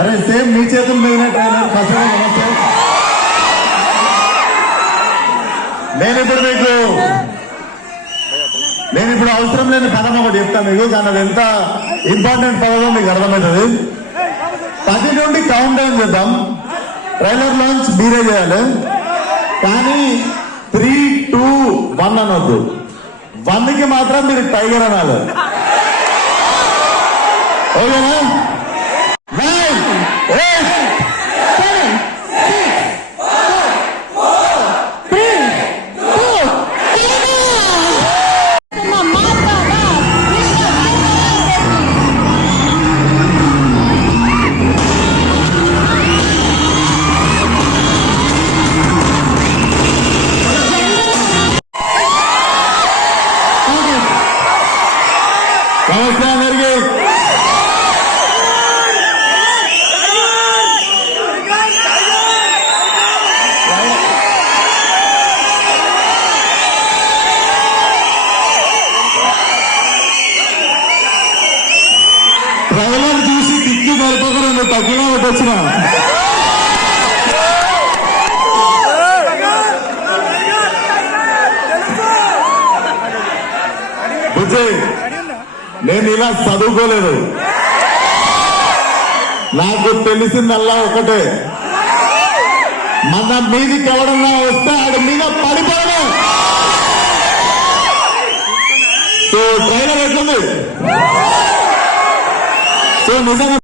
అరే సేమ్ మీ చేతుల మీదనే ట్రైలర్. ఫస్ట్ నమస్తే నేను ఇప్పుడు మీకు నేను ఇప్పుడు అవసరం లేని పదం ఒకటి చెప్తాను. మీకు కానీ అది ఎంత ఇంపార్టెంట్ పదమో మీకు అర్థమవుతుంది. పది నుండి కౌంట్ డౌన్ చేద్దాం. ట్రైలర్ లాంచ్ మీరే చేయాలి. కానీ త్రీ టూ వన్ అనొద్దు. వన్కి మాత్రం మీరు టైగర్ అనాలి. ఓకేనా? నైన్ ఎయిట్ నమస్తే అందరికీ ట్రైలర్ చూసి కిక్కి మరిపోకుండా నువ్వు తగ్గిన ఒకటి వచ్చిన. బుజ్జి నేను ఇలా చదువుకోలేదు. నాకు తెలిసిందల్లా ఒకటే. మన మీదికి ఎవడన్నా వస్తే ఆడి మీద పడిపోవడం సో ట్రైలర్ ఎట్లుంది? సో నిజంగా